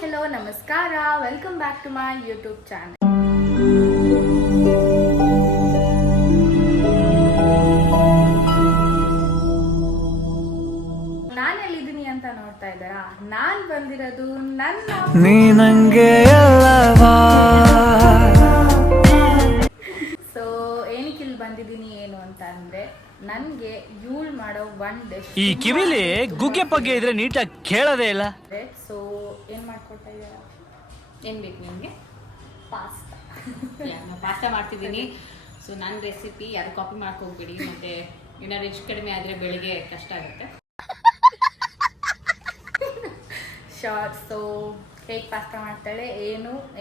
hello, namaskara. Welcome back to my YouTube channel. ನಾನು ಎಲ್ಲಿದ್ದೀನಿ ಅಂತ ನೋಡ್ತಾ ಇದ್ದೀರಾ? ನಾನು ಬಂದಿರೋದು ಸೊ ಏನಕ್ಕೆ ಇಲ್ಲಿ ಬಂದಿದ್ದೀನಿ ಏನು ಅಂತ ಅಂದ್ರೆ ನನಗೆ ಯೂಲ್ ಮಾಡೋ ಒನ್ ಡಿಶ್ ಈ ಕಿವಿಲಿ ಗುಗ್ಗೆ ಪಗ್ಗೆ ಇದ್ರೆ ನೀಟಾಗಿ ಕೇಳೋದೇ ಇಲ್ಲ. ಸೊ ಏನು ಮಾಡ್ಕೊಳ್ತಾ ಇದ್ದೀರಾ? ಏನು ಬೇಕು ನಿಮಗೆ? ಪಾಸ್ತಾ. ನಾನು ಪಾಸ್ತಾ ಮಾಡ್ತಿದ್ದೀನಿ. ಸೊ ನನ್ನ ರೆಸಿಪಿ ಯಾರು ಕಾಪಿ ಮಾಡ್ಕೋಗ್ಬಿಡಿ, ಮತ್ತು ಇನ್ನೂ ರಿಚ್ ಕಡಿಮೆ ಆದರೆ ಬೆಳಿಗ್ಗೆ ಕಷ್ಟ ಆಗುತ್ತೆ. ಶೋರ್. ಸೊ ಹೇಗೆ ಪಾಸ್ತಾ ಮಾಡ್ತಾಳೆ,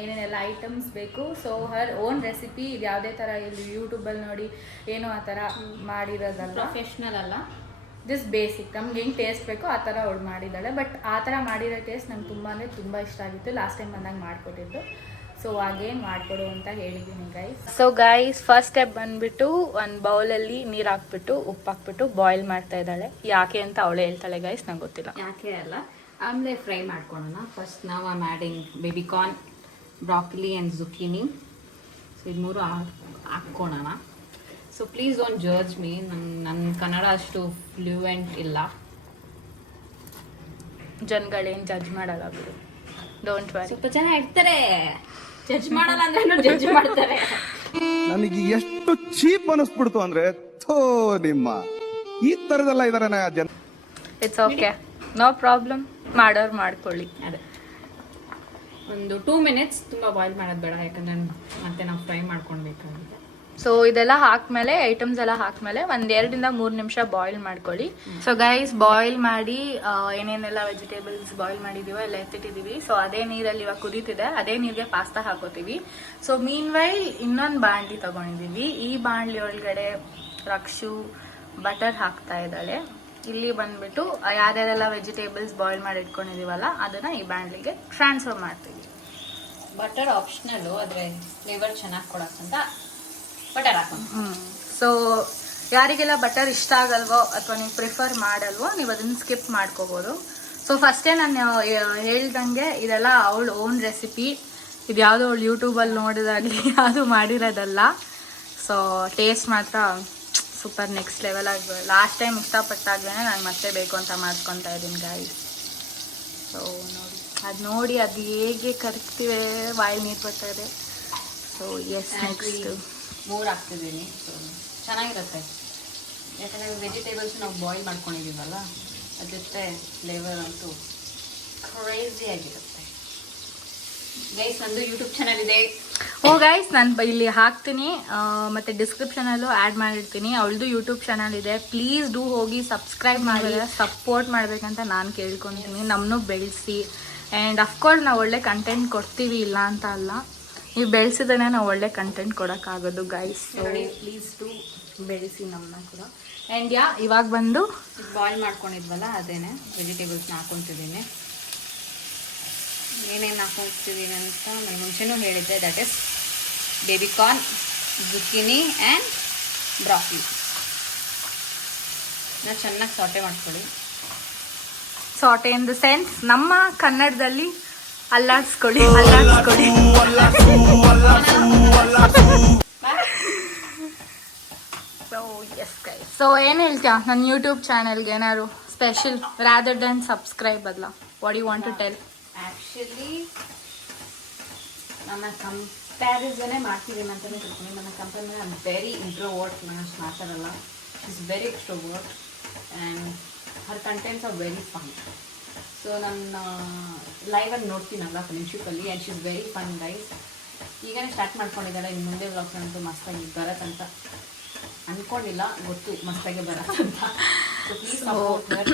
ಏನೇನೆಲ್ಲ ಐಟಮ್ಸ್ ಬೇಕು, ಸೊ ಹರ್ ಓನ್ ರೆಸಿಪಿ. ಇದು ಯಾವುದೇ ಥರ ಇಲ್ಲಿ ಯೂಟ್ಯೂಬಲ್ಲಿ ನೋಡಿ ಏನೋ ಆ ಥರ ಮಾಡಿರೋದಲ್ಲ, ಪ್ರೊಫೆಷ್ನಲ್ ಅಲ್ಲ, ಜಸ್ಟ್ ಬೇಸಿಕ್ ನಮ್ಗೆ ಹೆಂಗೆ ಟೇಸ್ಟ್ ಬೇಕೋ ಆ ಥರ ಅವಳು ಮಾಡಿದ್ದಾಳೆ. ಬಟ್ ಆ ಥರ ಮಾಡಿರೋ ಟೇಸ್ಟ್ ನಂಗೆ ತುಂಬ ಅಂದರೆ ತುಂಬ ಇಷ್ಟ ಆಗಿತ್ತು. ಲಾಸ್ಟ್ ಟೈಮ್ ಬಂದಾಗ ಮಾಡಿಕೊಟ್ಟಿದ್ದು. ಸೊ ಹಾಗೇನು ಮಾಡಿಕೊಡು ಅಂತ ಹೇಳಿದ್ದೀನಿ guys. So guys, first step ಬಂದುಬಿಟ್ಟು ಒಂದು ಬೌಲಲ್ಲಿ ನೀರು ಹಾಕ್ಬಿಟ್ಟು ಉಪ್ಪು ಹಾಕ್ಬಿಟ್ಟು ಬಾಯ್ಲ್ ಮಾಡ್ತಾ ಇದ್ದಾಳೆ. ಯಾಕೆ ಅಂತ ಅವಳೇ ಹೇಳ್ತಾಳೆ ಗೈಸ್, ನಂಗೆ ಗೊತ್ತಿಲ್ಲ ಯಾಕೆ ಅಲ್ಲ. ಆಮೇಲೆ ಫ್ರೈ ಮಾಡ್ಕೊಳ್ಳೋಣ. ಫಸ್ಟ್ ನಾವು I adding baby corn, broccoli and zucchini. So ಇದು ಮೂರು ಹಾಕ್ಕೊಳ್ಳೋಣ. So please don't judge me, ನನ್ನ ಕನ್ನಡ ಅಷ್ಟು ಫ್ಲೂಯೆಂಟ್ ಇಲ್ಲ. ಜನಗಳೇನು ಜಡ್ಜ್ ಮಾಡಲ್ಲ ಬಿಡು, ಡೋಂಟ್ ವರಿ. ಸ್ವಲ್ಪ ಜನ ಇರ್ತಾರೆ ಜಡ್ಜ್ ಮಾಡಲ್ಲ ಅಂದ್ರೆ ಜಡ್ಜ್ ಮಾಡ್ತಾರೆ. ನನಗೆ ಎಷ್ಟು ಚೀಪ್ ಅನಿಸ್ಬಿಡ್ತು ಅಂದ್ರೆ, ಥೋ ನಿಮ್ಮ ಈ ತರದೆಲ್ಲ ಇದಾರೆ ಜನ. ಇಟ್ಸ್ ಓಕೆ, ನೋ ಪ್ರಾಬ್ಲಮ್, ಮಾಡೋರು ಮಾಡ್ಕೊಳ್ಳಿ. ಅದೇ ಒಂದು 2 ಮಿನಿಟ್ಸ್ ತುಂಬ ಬಾಯ್ಲ್ ಮಾಡೋದು ಬೇಡ, ಯಾಕಂದ್ರೆ ಮತ್ತೆ ನಾವು ಫ್ರೈ ಮಾಡ್ಕೊಳ್ಬೇಕಾಗುತ್ತೆ. ಸೊ ಇದೆಲ್ಲ ಹಾಕ್ಮೇಲೆ, ಐಟಮ್ಸ್ ಎಲ್ಲ ಹಾಕ್ಮೇಲೆ ಒಂದು 2 ಇಂದ 3 ನಿಮಿಷ ಬಾಯ್ಲ್ ಮಾಡ್ಕೊಳ್ಳಿ. ಸೊ ಗೈಸ್, ಬಾಯ್ಲ್ ಮಾಡಿ ಏನೇನೆಲ್ಲ ವೆಜಿಟೇಬಲ್ಸ್ ಬಾಯ್ಲ್ ಮಾಡಿದೀವೋ ಎಲ್ಲ ಎತ್ತಿಟ್ಟಿದ್ದೀವಿ. ಸೊ ಅದೇ ನೀರಲ್ಲಿ ಇವಾಗ ಕುದೀತಿದೆ, ಅದೇ ನೀರಿಗೆ ಪಾಸ್ತಾ ಹಾಕೋತೀವಿ. ಸೊ ಮೀನ್ ವೈಲ್ ಇನ್ನೊಂದು ಬಾಣಲಿ ತಗೊಂಡಿದ್ದೀವಿ. ಈ ಬಾಣಲಿ ಒಳಗಡೆ ರಕ್ಷು ಬಟರ್ ಹಾಕ್ತಾ ಇದ್ದಾಳೆ. ಇಲ್ಲಿ ಬಂದ್ಬಿಟ್ಟು ಯಾರ್ಯಾರೆಲ್ಲ ವೆಜಿಟೇಬಲ್ಸ್ ಬಾಯ್ಲ್ ಮಾಡಿ ಇಟ್ಕೊಂಡಿದೀವಲ್ಲ ಅದನ್ನ ಈ ಬಾಣಲಿಗೆ ಟ್ರಾನ್ಸ್ಫರ್ ಮಾಡ್ತೀವಿ. ಬಟರ್ ಆಪ್ಷನಲ್ಲು, ಆದರೆ ಫ್ಲೇವರ್ ಚೆನ್ನಾಗಿ ಕೊಡೋಕ್ಕಂತ ಬಟರ್ ಹಾಕೋಣ. ಸೊ ಯಾರಿಗೆಲ್ಲ ಬಟರ್ ಇಷ್ಟ ಆಗಲ್ವೋ ಅಥವಾ ನೀವು ಪ್ರಿಫರ್ ಮಾಡಲ್ವೋ ನೀವು ಅದನ್ನ ಸ್ಕಿಪ್ ಮಾಡ್ಕೋಬೋದು. ಸೊ ಫಸ್ಟೇ ನಾನು ಹೇಳ್ದಂಗೆ ಇದೆಲ್ಲ ಅವಳು ಓನ್ ರೆಸಿಪಿ. ಇದು ಯಾವುದೋ ಅವಳು ಯೂಟ್ಯೂಬಲ್ಲಿ ನೋಡಿದಾಗಲಿ ಅದು ಮಾಡಿರೋದಲ್ಲ. ಸೊ ಟೇಸ್ಟ್ ಮಾತ್ರ ಸೂಪರ್ ನೆಕ್ಸ್ಟ್ ಲೆವೆಲ್ ಆಗಿ ಲಾಸ್ಟ್ ಟೈಮ್ ಇಷ್ಟಪಟ್ಟಾಗ್ಲೇ ನಾನು ಮತ್ತೆ ಬೇಕು ಅಂತ ಮಾಡ್ಕೊತಾ ಇದ್ದೀನಿ ಗಾಯ್ಸ್. ಸೊ ನೋಡಿ ಅದು ಹೇಗೆ ಕರಗ್ತಿವೆ, ಬಾಯಿ ನೀರು ಬರ್ತಾ ಇದೆ. ಸೊ ಎಸ್, ನೆಕ್ಸ್ಟ್ 3 ಹಾಕ್ತಿದ್ದೀನಿ. ಸೊ ಚೆನ್ನಾಗಿರುತ್ತೆ, ಯಾಕಂದರೆ ವೆಜಿಟೇಬಲ್ಸ್ ನಾವು ಬಾಯ್ಲ್ ಮಾಡ್ಕೊಂಡಿದ್ದೀವಲ್ಲ, ಅದ್ರ ಜೊತೆ ಫ್ಲೇವರ್ ಅಂತೂ ಕ್ರೇಜಿ ಆಗಿರುತ್ತೆ. ಗೈಸ್, ಒಂದು ಯೂಟ್ಯೂಬ್ ಚಾನಲ್ ಇದೆ. ಓ ಗೈಸ್, ನಾನು ಇಲ್ಲಿ ಹಾಕ್ತೀನಿ ಮತ್ತು ಡಿಸ್ಕ್ರಿಪ್ಷನಲ್ಲೂ ಆ್ಯಡ್ ಮಾಡಿರ್ತೀನಿ. ಅವಳದು ಯೂಟ್ಯೂಬ್ ಚಾನಲ್ ಇದೆ. ಪ್ಲೀಸ್ ಡೂ ಹೋಗಿ ಸಬ್ಸ್ಕ್ರೈಬ್ ಮಾಡಿ ಸಪೋರ್ಟ್ ಮಾಡಬೇಕಂತ ನಾನು ಕೇಳ್ಕೊತೀನಿ. ನಮ್ಮನ್ನು ಬೆಳೆಸಿ. ಆ್ಯಂಡ್ ಅಫ್ಕೋರ್ಸ್ ನಾವು ಒಳ್ಳೆ ಕಂಟೆಂಟ್ ಕೊಡ್ತೀವಿ, ಇಲ್ಲ ಅಂತ ಅಲ್ಲ. ನೀವು ಬೆಳೆಸಿದ್ರೆ ನಾವು ಒಳ್ಳೆ ಕಂಟೆಂಟ್ ಕೊಡೋಕ್ಕಾಗೋದು ಗೈಸ್. ಪ್ಲೀಸ್ ಟು ಬೆಳೆಸಿ ನಮ್ಮನ್ನ ಕೂಡ. ಆ್ಯಂಡ್ ಇವಾಗ ಬಂದು ಬಾಯ್ಲ್ ಮಾಡ್ಕೊಂಡಿದ್ವಲ್ಲ ಅದೇನೆ ವೆಜಿಟೇಬಲ್ಸ್ನ ಹಾಕ್ಕೊತಿದ್ದೀನಿ. ಏನೇನು ಹಾಕ್ಕೊತಿದ್ದೀನಿ ಅಂತ ನಾನು ಮುಂಚೆನೂ ಹೇಳಿದ್ದೆ. That is baby corn, zucchini and broccoli. ನಾನು ಚೆನ್ನಾಗಿ ಸಾಟೆ ಮಾಡ್ಕೊಳ್ಳಿ. ಸಾಟೆ ಇನ್ ದ ಸೆನ್ಸ್ ನಮ್ಮ ಕನ್ನಡದಲ್ಲಿ ಅಲ್ಲಾಡ್ಸ್ಕೊಳ್ಳಿ. ಸೊ ಎಸ್ ಗೈಸ್, ಸೊ ಏನು ಹೇಳ್ತೀಯಾ ನನ್ನ ಯೂಟ್ಯೂಬ್ ಚಾನಲ್ಗೆ ಏನಾದ್ರು ಸ್ಪೆಷಲ್ ರಾದರ್ ದೆನ್ ಸಬ್ಸ್ಕ್ರೈಬ್ ಅಲ್ಲ? What you want to tell? Actually ನನ್ನ ಕಂಪ್ಯಾರಿಸನೇ ಮಾಡ್ತಿದ್ದೀನಿ ಅಂತಲೇ ತಿಳ್ಕೊಂಡು. ನನ್ನ ಕಂಪೇರ್ ಮೇಲೆ ಐ ವೆರಿ ಇಂಟ್ರೋವರ್ಟ್. ನಾನು ಅಷ್ಟು ಮಾತಾಡಲ್ಲ. Is very extrovert and her contents are very fun. So ನನ್ನ ಲೈವಲ್ಲಿ ನೋಡ್ತೀನಲ್ಲ ಫ್ರೆಂಡ್ಶಿಪ್ಪಲ್ಲಿ, and she is very fun guys. ಈಗನೇ ಸ್ಟಾರ್ಟ್ ಮಾಡ್ಕೊಂಡಿದ್ದಾಳೆ. ಇನ್ನು ಮುಂದೆ ವ್ಲಾಗ್ಸಂತೂ ಮಸ್ತಾಗಿ ಬರತ್ತಂತ ಅಂದ್ಕೊಂಡಿಲ್ಲ, ಗೊತ್ತು ಮಸ್ತಾಗಿ ಬರತ್ತಂತ. So please support her.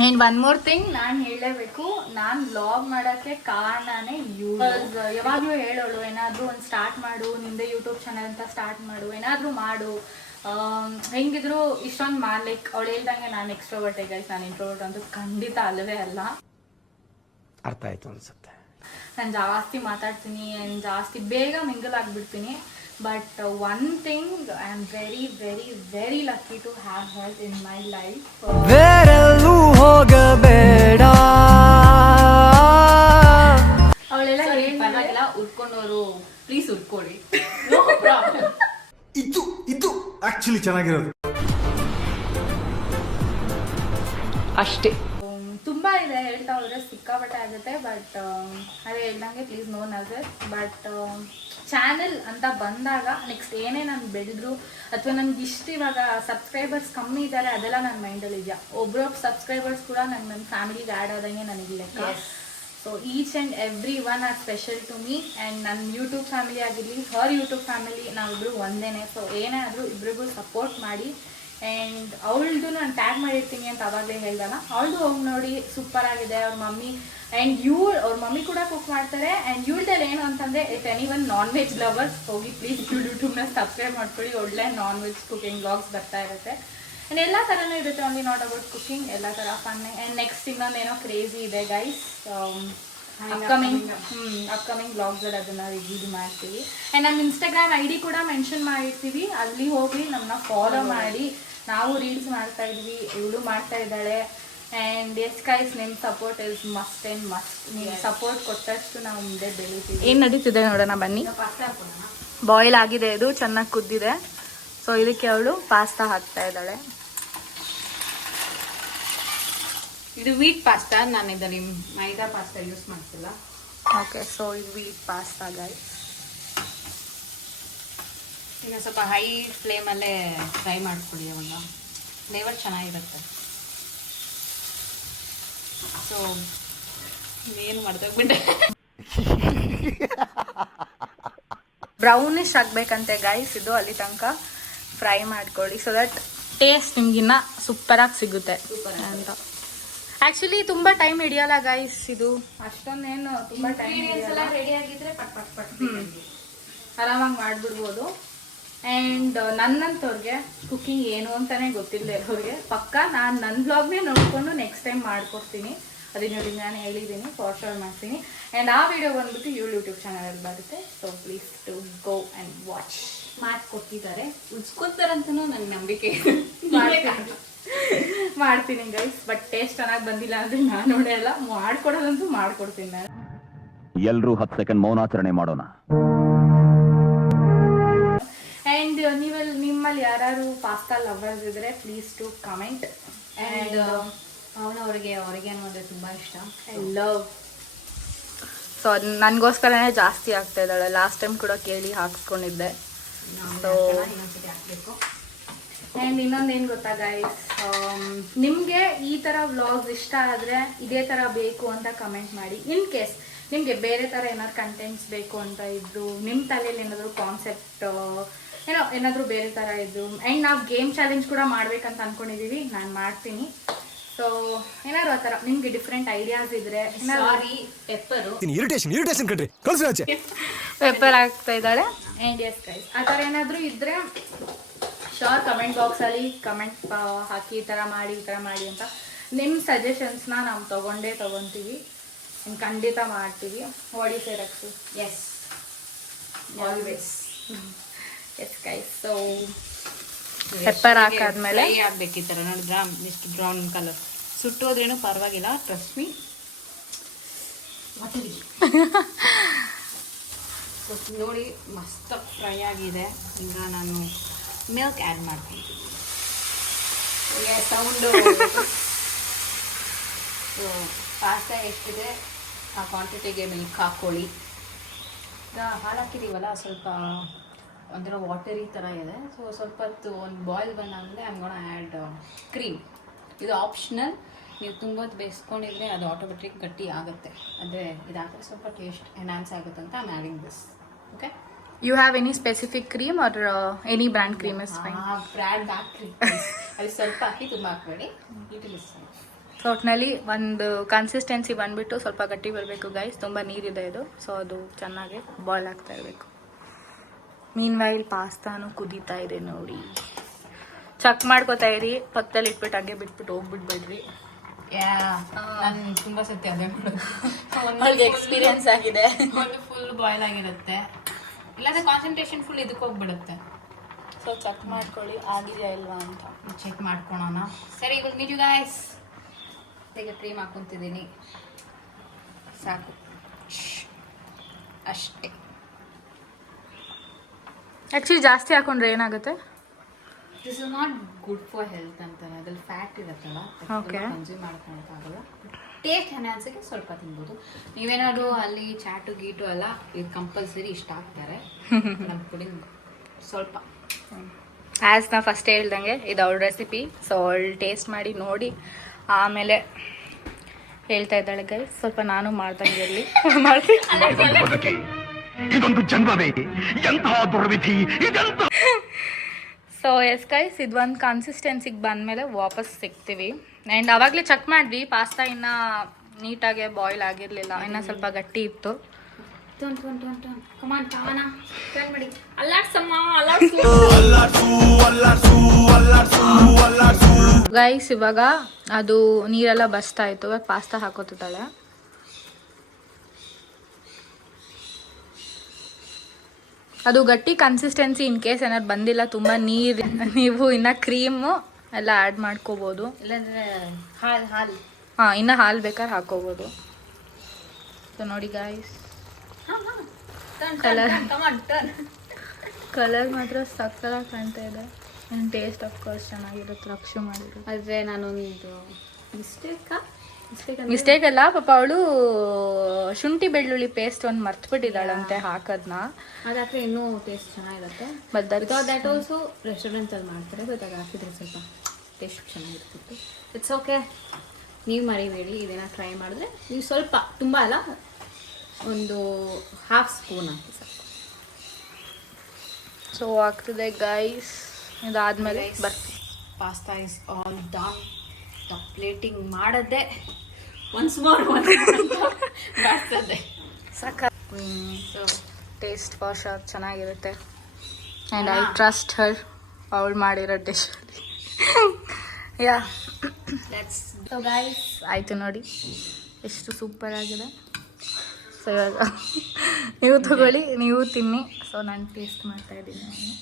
And one more thing ನಾನು ಹೇಳಲೇಬೇಕು, ನಾನು ವ್ಲಾಗ್ ಮಾಡೋಕ್ಕೆ ಕಾರಣನೇ ಯಾವಾಗಲೂ ಹೇಳೋಳು ಏನಾದರೂ ಒಂದು ಸ್ಟಾರ್ಟ್ ಮಾಡು, ನಿಂದೆ ಯೂಟ್ಯೂಬ್ ಚಾನಲ್ ಅಂತ ಸ್ಟಾರ್ಟ್ ಮಾಡು, ಏನಾದರೂ ಮಾಡು, ಹೆಂಗಿದ್ರು ಇಷ್ಟೊಂದು ಮಾಡ್ಲಿಕ್ಕೆ. ಅವಳು ಹೇಳ್ದಂಗೆ ನಾನು ಎಕ್ಸ್ಟ್ರೋವರ್ಟ್ ಗೈಸ್, ನಾನು ಇಂಟ್ರೋವರ್ಟ್ ಅಂತೂ ಖಂಡಿತ ಅಲ್ಲವೇ ಅಲ್ಲ. ಅರ್ಥ ಆಯ್ತು ಅನ್ಸುತ್ತೆ. ನಾನು ಜಾಸ್ತಿ ಮಾತಾಡ್ತೀನಿ ಆ್ಯಂಡ್ ಜಾಸ್ತಿ ಬೇಗ ಮಿಂಗಲ್ ಆಗಿಬಿಡ್ತೀನಿ. But one thing, I am very very very lucky to have her in my life. ಬೇರೆಲ್ಲೂ ಹೋಗಬೇಡ, ಪ್ಲೀಸ್ ಹುಡ್ಕೊಡಿ, ನೋ ಪ್ರಾಬ್ಲಮ್. ಇದು ಆಕ್ಚುಲಿ ಚೆನ್ನಾಗಿರೋದು ಅಷ್ಟೇ. ತುಂಬಾ ಇದೆ, ಹೇಳ್ತಾ ಹೋದ್ರೆ ಸಿಕ್ಕಾಪಟ್ಟೆ ಆಗುತ್ತೆ. ಬಟ್ ಅದೇ ಹೇಳ್ದಂಗೆ please no nervous. But channel ಅಂತ ಬಂದಾಗ ನೆಕ್ಸ್ಟ್ ಏನೇ ನಾನು ಬೆಳೆದ್ರು ಅಥವಾ ನನ್ಗೆ ಇಷ್ಟ ಇವಾಗ ಸಬ್ಸ್ಕ್ರೈಬರ್ಸ್ ಕಮ್ಮಿ ಇದ್ದಾರೆ ಅದೆಲ್ಲ ನನ್ನ ಮೈಂಡಲ್ಲಿ ಇದೆಯಾ. ಒಬ್ಬರೊಬ್ಬ ಸಬ್ಸ್ಕ್ರೈಬರ್ಸ್ ಕೂಡ ನನ್ನ ಫ್ಯಾಮಿಲಿಗೆ ಆ್ಯಡ್ ಆದಂಗೆ ನನಗೆ ಲೆಕ್ಕ. So each and every one are special to me. And ನನ್ನ ಯೂಟ್ಯೂಬ್ ಫ್ಯಾಮಿಲಿ ಆಗಿರಲಿ, ಹರ್ ಯೂಟ್ಯೂಬ್ ಫ್ಯಾಮಿಲಿ, ನಾವಿಬ್ಬರು ಒಂದೇನೆ. ಸೊ ಏನೇ ಆದರೂ ಇಬ್ಬರಿಗೂ ಸಪೋರ್ಟ್ ಮಾಡಿ. ಆ್ಯಂಡ್ ಅವಳದು ನಾನು ಟ್ಯಾಗ್ ಮಾಡಿರ್ತೀನಿ ಅಂತ ಅವಾಗಲೇ ಹೇಳ್ದಲ್ಲ, ಅವಳದು ಹೋಗಿ ನೋಡಿ ಸೂಪರ್ ಆಗಿದೆ. ಅವ್ರ ಮಮ್ಮಿ ಆ್ಯಂಡ್ ಅವ್ರ ಮಮ್ಮಿ ಕೂಡ ಕುಕ್ ಮಾಡ್ತಾರೆ. ಆ್ಯಂಡ್ ಇವಳದಲ್ಲಿ ಏನು ಅಂತಂದರೆ, if any one non veg lovers ಹೋಗಿ ಪ್ಲೀಸ್ ಯೂಟ್ಯೂಬ್ನ ಸಬ್ಸ್ಕ್ರೈಬ್ ಮಾಡ್ಕೊಳ್ಳಿ. ಒಳ್ಳೆ ನಾನ್ ವೆಜ್ ಕುಕಿಂಗ್ ವ್ಲಾಗ್ಸ್ ಬರ್ತಾ ಇರುತ್ತೆ. ಆ್ಯಂಡ್ ಎಲ್ಲ ಥರನೂ ಇರುತ್ತೆ, ಓನ್ಲಿ ನಾಟ್ ಅಬೌಟ್ ಕುಕಿಂಗ್, ಎಲ್ಲ ಥರ ಫನ್. ಆ್ಯಂಡ್ ನೆಕ್ಸ್ಟ್ ಇನ್ನೊಂದೇನೋ ಕ್ರೇಜಿ ಇದೆ ಗೈಸ್, ಅಪ್ಕಮಿಂಗ್ ಬ್ಲಾಗ್ಸಲ್ಲಿ ಅದನ್ನು ರಿವ್ಯೂ ಮಾಡ್ತೀವಿ. ಆ್ಯಂಡ್ ನಮ್ಮ ಇನ್ಸ್ಟಾಗ್ರಾಮ್ ID ಕೂಡ ಮೆನ್ಷನ್ ಮಾಡಿರ್ತೀವಿ, ಅಲ್ಲಿ ಹೋಗಿ ನಮ್ಮನ್ನ ಫಾಲೋ ಮಾಡಿ. ನಾವು ರೀಲ್ಸ್ ಮಾಡ್ತಾ ಇದ್ವಿ, ಇವಳು ಮಾಡ್ತಾ ಇದ್ದಾಳೆ. ಆ್ಯಂಡ್ ಎಸ್ ಗೈಸ್, ನಿಮ್ಮ support is must and must. ನೀವು ಸಪೋರ್ಟ್ ಕೊಟ್ಟಷ್ಟು ನಾವು ಮುಂದೆ ಬೆಳಿತೀವಿ. ಏನು ನಡೀತಿದೆ ನೋಡೋಣ ಬನ್ನಿ. ಬಾಯ್ಲ್ ಆಗಿದೆ, ಇದು ಚೆನ್ನಾಗಿ ಕುದ್ದಿದೆ. ಸೊ ಇದಕ್ಕೆ ಅವಳು ಪಾಸ್ತಾ ಹಾಕ್ತಾ ಇದ್ದಾಳೆ. ಇದು ವೀಟ್ ಪಾಸ್ತಾ, ನಾನು ಇದರಲ್ಲಿ ಮೈದಾ ಪಾಸ್ತಾ ಯೂಸ್ ಮಾಡ್ತಿಲ್ಲ. ಓಕೆ, ಸೊ ಇದು ವೀಟ್ ಪಾಸ್ತಾ ಗೈಸ್. ಈಗ ಸ್ವಲ್ಪ ಹೈ ಫ್ಲೇಮಲ್ಲೇ ಫ್ರೈ ಮಾಡ್ಕೊಳ್ಳಿ, ಅವಾಗ ಫ್ಲೇವರ್ ಚೆನ್ನಾಗಿರುತ್ತೆ. ಸೊ ಏನು ಮಾಡ್ದೋಗ್ಬಿಟ್ಟೆ. ಬ್ರೌನಿಶ್ ಆಗಬೇಕಂತೆ ಗೈಸ್ ಇದು, ಅಲ್ಲಿ ತನಕ ಫ್ರೈ ಮಾಡ್ಕೊಳ್ಳಿ. ಸೊ ದಟ್ ಟೇಸ್ಟ್ ನಿಮ್ಗಿನ್ನ ಸೂಪರಾಗಿ ಸಿಗುತ್ತೆ ಅಂತ. ಆ್ಯಕ್ಚುಲಿ ತುಂಬ ಟೈಮ್ ಹಿಡಿಯಲ್ಲ ಗೈಸ್ ಇದು, ಅಷ್ಟೊಂದೇನು ತುಂಬ ಟೈಮ್ ರೆಡಿ ಆಗಿದ್ರೆ ಪಟ್ ಪಟ್ ಪಟ್ ಆರಾಮಾಗಿ ಮಾಡಿಬಿಡ್ಬೋದು. ಆ್ಯಂಡ್ ನನ್ನಂಥವ್ರಿಗೆ ಕುಕಿಂಗ್ ಏನು ಅಂತಲೇ ಗೊತ್ತಿಲ್ಲ ಇರೋರಿಗೆ ಪಕ್ಕ ನಾನು ನನ್ನ ಬ್ಲಾಗ್ನೇ ನೋಡಿಕೊಂಡು ನೆಕ್ಸ್ಟ್ ಟೈಮ್ ಮಾಡ್ಕೊಡ್ತೀನಿ. ಅದನ್ನ ನೋಡಿ ನಾನು ಹೇಳಿದ್ದೀನಿ, ಫಾರ್ ಶೋರ್ ಮಾಡ್ತೀನಿ. ಆ್ಯಂಡ್ ಆ ವಿಡಿಯೋ ಬಂದ್ಬಿಟ್ಟು ಯೂಟ್ಯೂಬ್ ಚಾನಲಲ್ಲಿ ಬರುತ್ತೆ. So please to go and watch. ಮಾತು ಕೊಟ್ಟಿದ್ದಾರೆ, ಉಳ್ಸ್ಕೊತಾರಂತನೂ ನನಗೆ ನಂಬಿಕೆ ಮಾಡ್ತೀನಿ ಗೈಸ್. ಬಟ್ ಟೇಸ್ಟ್ ಚೆನ್ನಾಗಿ ಬಂದಿಲ್ಲ ಅಂದರೆ ನಾನು ನೋಡಲ್ಲ, ಮಾಡ್ಕೊಡೋದಂತೂ ಮಾಡ್ಕೊಡ್ತೀನಿ ನಾನು. ಎಲ್ಲರೂ 10 ಸೆಕೆಂಡ್ ಮೌನಾಚರಣೆ ಮಾಡೋಣ. ಆ್ಯಂಡ್ ನಿಮ್ಮಲ್ಲಿ ಯಾರು ಪಾಸ್ತಾ ಲವರ್ಸ್ ಇದ್ರೆ ಪ್ಲೀಸ್ ಟು ಕಮೆಂಟ್. ಆ್ಯಂಡ್ ಅವರಿಗೆ ಅಂದರೆ ತುಂಬ ಇಷ್ಟ. I love. ಸೊ ಅದು ನನಗೋಸ್ಕರನೇ ಜಾಸ್ತಿ ಆಗ್ತಾ ಇದ್ದಾಳೆ. ಲಾಸ್ಟ್ ಟೈಮ್ ಕೂಡ ಕೇಳಿ ಹಾಕ್ಸ್ಕೊಂಡಿದ್ದೆ. ಸೊ ಇನ್ನೊಂದ್ಸತಿ ಹಾಕಬೇಕು. ಆ್ಯಂಡ್ ಇನ್ನೊಂದೇನು ಗೊತ್ತಾ ಗೈಸ್, ನಿಮಗೆ ಈ ಥರ ವ್ಲಾಗ್ಸ್ ಇಷ್ಟ ಆದರೆ ಇದೇ ಥರ ಬೇಕು ಅಂತ ಕಮೆಂಟ್ ಮಾಡಿ. ಇನ್ ಕೇಸ್ ನಿಮಗೆ ಬೇರೆ ಥರ ಏನಾದ್ರು ಕಂಟೆಂಟ್ಸ್ ಬೇಕು ಅಂತ ಇದ್ದು, ನಿಮ್ಮ ತಲೆಯಲ್ಲಿ ಏನಾದರೂ ಕಾನ್ಸೆಪ್ಟ್ ಏನಾದರೂ ಬೇರೆ ಥರ ಇದ್ದು, ಆ್ಯಂಡ್ ನಾವು ಗೇಮ್ ಚಾಲೆಂಜ್ ಕೂಡ ಮಾಡ್ಬೇಕಂತ ಅಂದ್ಕೊಂಡಿದ್ದೀವಿ, ನಾನು ಮಾಡ್ತೀನಿ. ಸೊ ಏನಾದ್ರು ಆ ಥರ ನಿಮಗೆ ಡಿಫ್ರೆಂಟ್ ಐಡಿಯಾಸ್ ಇದ್ರೆ, ಇರಿಟೇಷನ್ ಕಣ್ರಿ, ಕಳ್ಸಿ ಆಚೆ. ಪೆಪ್ಪರ್ ಆಗ್ತಾ ಇದ್ದಾಳೆ. ಆ್ಯಂಡ್ ಎಸ್ ಗೈಸ್, ಆ ಥರ ಏನಾದರೂ ಇದ್ದರೆ ಶೋರ್ ಕಮೆಂಟ್ ಬಾಕ್ಸಲ್ಲಿ ಕಮೆಂಟ್ ಹಾಕಿ ಈ ಥರ ಮಾಡಿ ಅಂತ. ನಿಮ್ಮ ಸಜೆಷನ್ಸ್ನ ನಾವು ತೊಗೊತೀವಿ, ಖಂಡಿತ ಮಾಡ್ತೀವಿ. What you say Rakshu? Yes, always. Yes guys, so pepper ಹಾಕಾದ್ಮೇಲೆ ಫ್ರೈ ಆಗಬೇಕು ಈ ಥರ. ನೋಡಿದ್ರಾ ಇಷ್ಟು ಬ್ರೌನ್ ಕಲರ್, ಸುಟ್ಟೋದ್ರೇನು ಪರವಾಗಿಲ್ಲ, ಟ್ರಸ್ಟ್ ಮೀ. ನೋಡಿ ಮಸ್ತ್ ಫ್ರೈ ಆಗಿದೆ. ಈಗ ನಾನು ಮಿಲ್ಕ್ ಆ್ಯಡ್ ಮಾಡ್ತೀನಿ. ಸೌಂಡು. ಸೊ ಪಾಸ್ತಾ ಎಷ್ಟಿದೆ ಆ ಕ್ವಾಂಟಿಟಿಗೆ ಮಿಲ್ಕ್ ಹಾಕ್ಕೊಳ್ಳಿ. ಈಗ ಹಾಲು ಹಾಕಿದ್ದೀವಲ್ಲ, ಸ್ವಲ್ಪ ಒಂಥರ ವಾಟರಿ ಥರ ಇದೆ. ಸೊ ಸ್ವಲ್ಪ ಹೊತ್ತು ಒಂದು ಬಾಯ್ಲ್ ಬಂದಾಗಲೇ ಐಮ್ ಗೋಣ ಆ್ಯಡ್ ಕ್ರೀಮ್. ಇದು ಆಪ್ಷನಲ್, ನೀವು ತುಂಬ ಹೊತ್ತು ಬೇಯಿಸ್ಕೊಂಡಿದ್ರೆ ಅದು ಆಟೋಮೆಟಿಕ್ ಗಟ್ಟಿ ಆಗುತ್ತೆ. ಅಂದರೆ ಇದಾದರೆ ಸ್ವಲ್ಪ ಟೇಸ್ಟ್ ಎನ್ಹಾನ್ಸ್ ಆಗುತ್ತೆ ಅಂತ I'm adding this. Okay, you have any specific cream or any brand cream is fine? Brand cream ಅಲ್ಲಿ ಸ್ವಲ್ಪ ಹಾಕಿ ತುಂಬ ಹಾಕಬೇಡಿ, ಲಿಟಲ್ ಇಸ್ ಫೈನ್. ಸೊ ಒಟ್ಟಿನಲ್ಲಿ ಒಂದು ಕನ್ಸಿಸ್ಟೆನ್ಸಿ ಬಂದುಬಿಟ್ಟು ಸ್ವಲ್ಪ ಗಟ್ಟಿ ಬರಬೇಕು ಗೈಸ್. ತುಂಬ ನೀರಿದೆ ಇದು, ಸೊ ಅದು ಚೆನ್ನಾಗಿ ಬಾಯ್ಲ್ ಆಗ್ತಾ ಇರಬೇಕು. ಮೀನ್ ವೈಲ್ ಪಾಸ್ತಾನು ಕುದೀತಾ ಇದೆ ನೋಡಿ. ಚೆಕ್ ಮಾಡ್ಕೋತಾ ಇರಿ, ಪಕ್ಕದಲ್ಲಿ ಇಟ್ಬಿಟ್ಟು ಹಂಗೆ ಬಿಟ್ಬಿಟ್ಟು ಹೋಗ್ಬಿಡ್ಬೇಡ್ರಿ. ನಾನು ತುಂಬ ಸತಿ ಅದೇ ಅವ್ರಿಗೆ ಎಕ್ಸ್ಪೀರಿಯನ್ಸ್ ಆಗಿದೆ. ಒಂದು ಫುಲ್ ಬಾಯ್ಲ್ ಆಗಿರುತ್ತೆ, ಇಲ್ಲಾಂದ್ರೆ ಕಾನ್ಸಂಟ್ರೇಷನ್ ಫುಲ್ ಇದಕ್ಕೆ ಹೋಗ್ಬಿಡುತ್ತೆ. ಸೊ ಚೆಕ್ ಮಾಡ್ಕೊಳ್ಳಿ ಆಗಿದೆಯಾ ಇಲ್ವಾ ಅಂತ. ಚೆಕ್ ಮಾಡ್ಕೊಳೋಣ. ಸರಿ, ಇವಾಗ ನೀರು ಗಾಯ್ಸ್ ಈಗ ಕ್ರೀಮ್ ಹಾಕ್ಕೊಂತಿದ್ದೀನಿ, ಸಾಕು ಅಷ್ಟೇ. ಆ್ಯಕ್ಚುಲಿ ಜಾಸ್ತಿ ಹಾಕೊಂಡ್ರೆ ಏನಾಗುತ್ತೆ? This is not good for health ಅಂತಾರೆ, ಅದ್ರಲ್ಲಿ ಫ್ಯಾಟ್ ಇರುತ್ತಲ್ಲ, Okay. ಕನ್ಸ್ಯೂಮ್ ಮಾಡ್ಕೊಳಕ್ಕಾಗಲ್ಲ. ಟೇಸ್ಟ್ ಎನ್ಹಾನ್ಸಕ್ಕೆ ಸ್ವಲ್ಪ ತಿನ್ಬೋದು. ನೀವೇನಾದ್ರು ಅಲ್ಲಿ ಚಾಟು ಗೀಟು ಎಲ್ಲ ಇದು ಕಂಪಲ್ಸರಿ ಇಷ್ಟ ಆಗ್ತಾರೆ. ನಮ್ಮ ಪುಡಿಂಗ್ ಸ್ವಲ್ಪ ಆ್ಯಸ್ ನಾ ಫಸ್ಟ್ ಹೇಳ್ದಂಗೆ ಇದು ಅವಳ ರೆಸಿಪಿ. ಸೊ ಅವಳು ಟೇಸ್ಟ್ ಮಾಡಿ ನೋಡಿ ಆಮೇಲೆ ಹೇಳ್ತಾ ಇದ್ದಾಳೆ ಗೈ. ಸ್ವಲ್ಪ ನಾನು ಮಾಡ್ದಂಗೆ ಇರಲಿ ಮಾಡ್ತೀನಿ. ಇದೊಂದು ಜನ್ಮವೇ, ಎಂತಹ ದುರ್ವಿಧಿ ಇದೆಂತ. ಸೊ ಎಸ್ ಗೈಸ್, ಇದು ಒಂದು ಕನ್ಸಿಸ್ಟೆನ್ಸಿಗೆ ಬಂದಮೇಲೆ ವಾಪಸ್ ಸಿಗ್ತೀವಿ. ಆ್ಯಂಡ್ ಅವಾಗಲೇ ಚೆಕ್ ಮಾಡಿದ್ವಿ, ಪಾಸ್ತಾ ಇನ್ನೂ ನೀಟಾಗೆ ಬಾಯ್ಲ್ ಆಗಿರಲಿಲ್ಲ, ಇನ್ನೂ ಸ್ವಲ್ಪ ಗಟ್ಟಿ ಇತ್ತು. ಗೈಸ್ ಇವಾಗ ಅದು ನೀರೆಲ್ಲ ಬಸ್ತಾ ಇತ್ತು, ಇವಾಗ ಪಾಸ್ತಾ ಹಾಕೋತಿದ್ದಾಳೆ. ಅದು ಗಟ್ಟಿ ಕನ್ಸಿಸ್ಟೆನ್ಸಿ ಇನ್ ಕೇಸ್ ಏನಾದ್ರು ಬಂದಿಲ್ಲ, ತುಂಬ ನೀರು, ನೀವು ಇನ್ನು ಕ್ರೀಮು ಎಲ್ಲ ಆ್ಯಡ್ ಮಾಡ್ಕೋಬೋದು. ಇಲ್ಲಾಂದ್ರೆ ಹಾಲು ಹಾಲು ಹಾಂ, ಇನ್ನು ಹಾಲು ಬೇಕಾದ್ರೆ ಹಾಕೋಬೋದು. ಸೊ ನೋಡಿ ಗಾಯ್ಸ್, ಕಲರ್ ಮಾತ್ರ ಸಕ್ಕತ್ತಾಗಿ ಕಾಣ್ತಾ ಇದೆ. ಆ್ಯಂಡ್ ಟೇಸ್ಟ್ ಅಫ್ಕೋರ್ಸ್ ಚೆನ್ನಾಗಿರುತ್ತೆ, ರಕ್ಷು ಮಾಡಿದ್ರು. ಆದರೆ ನಾನೊಂದು ಮಿಸ್ಟೇಕ್ ಅಲ್ಲ ಪಾಪ, ಅವಳು ಶುಂಠಿ ಬೆಳ್ಳುಳ್ಳಿ ಪೇಸ್ಟ್ ಒಂದು ಮರ್ತ್ಬಿಟ್ಟಿದ್ದಾಳಂತೆ ಹಾಕೋದನ್ನ. ಅದಾದ್ರೆ ಇನ್ನೂ ಟೇಸ್ಟ್ ಚೆನ್ನಾಗಿರುತ್ತೆ. ಬಟ್ ವಿತೌಟ್ ದ್ಯಾಟ್ ಆಲ್ಸೋ ರೆಸ್ಟೋರೆಂಟಲ್ಲಿ ಮಾಡ್ತಾರೆ, ಬಟ್ ಅದು ಹಾಕಿದ್ರೆ ಸ್ವಲ್ಪ ಟೇಸ್ಟ್ ಚೆನ್ನಾಗಿರ್ತಿತ್ತು. ಇಟ್ಸ್ ಓಕೆ, ನೀವು ಮರಿಬೇಡಿ. ಇದನ್ನು ಟ್ರೈ ಮಾಡಿದ್ರೆ ನೀವು ಸ್ವಲ್ಪ, ತುಂಬ ಅಲ್ಲ, ಒಂದು ಹಾಫ್ ಸ್ಪೂನ್ ಹಾಕಿ ಸಾಕು. ಸೊ ಆಗ್ತದೆ ಗೈಸ್, ಇದಾದ್ಮೇಲೆ ಬರ್ತೀವಿ. Pasta is all done. Plating ಮಾಡದೆ ಒನ್ಸ್ ಮೋರ್ ಬರ್ತದೆ. ಸೊ ಟೇಸ್ಟ್ ಫಾರ್ ಶೋರ್ ಚೆನ್ನಾಗಿರುತ್ತೆ. ಆ್ಯಂಡ್ ಐ ಟ್ರಸ್ಟ್ ಹರ್, ಅವಳು ಮಾಡಿರೋ ಡಿಶ್. ಯಾ, ಸೊ ಗೈಸ್ ಆಯಿತು ನೋಡಿ, ಎಷ್ಟು ಸೂಪರ್ ಆಗಿದೆ. ಸೊ ಇವಾಗ ನೀವು ತಗೊಳ್ಳಿ, ನೀವು ತಿನ್ನಿ. ಸೊ ನಾನು ಟೇಸ್ಟ್ ಮಾಡ್ತಾ ಇದ್ದೀನಿ. ನಾನು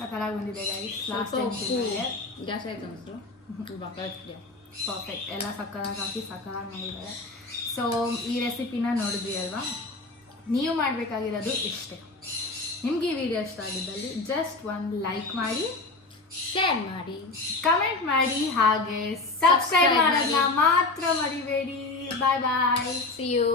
ಸಕಲಾಗಿ ಬಂದಿದೆ ಗೈಸ್. ಲಾಸ್ಟ್ ಜಾಸ್ತಿ ಆಯ್ತು ಅನಿಸ್ತು. ಪರ್ಫೆಕ್ಟ್, ಎಲ್ಲ ಸಕ್ಕತ್ತಾಗಿ ಹಾಕಿ ಸಕ್ಕತ್ತಾಗಿ ಮಾಡಿದ್ದಾರೆ. ಸೊ ಈ ರೆಸಿಪಿನ ನೋಡಿದ್ವಿ ಅಲ್ವಾ? ನೀವು ಮಾಡಬೇಕಾಗಿರೋದು ಇಷ್ಟೇ. ನಿಮ್ಗೆ ಈ ವಿಡಿಯೋ ಇಷ್ಟ ಆಗಿದ್ದಲ್ಲಿ ಜಸ್ಟ್ ಒಂದು ಲೈಕ್ ಮಾಡಿ, ಶೇರ್ ಮಾಡಿ, ಕಮೆಂಟ್ ಮಾಡಿ, ಹಾಗೆ ಸಬ್ಸ್ಕ್ರೈಬ್ ಮಾಡೋದನ್ನ ಮಾತ್ರ ಮರಿಬೇಡಿ. ಬಾಯ್ ಬಾಯ್, ಸಿ ಯು.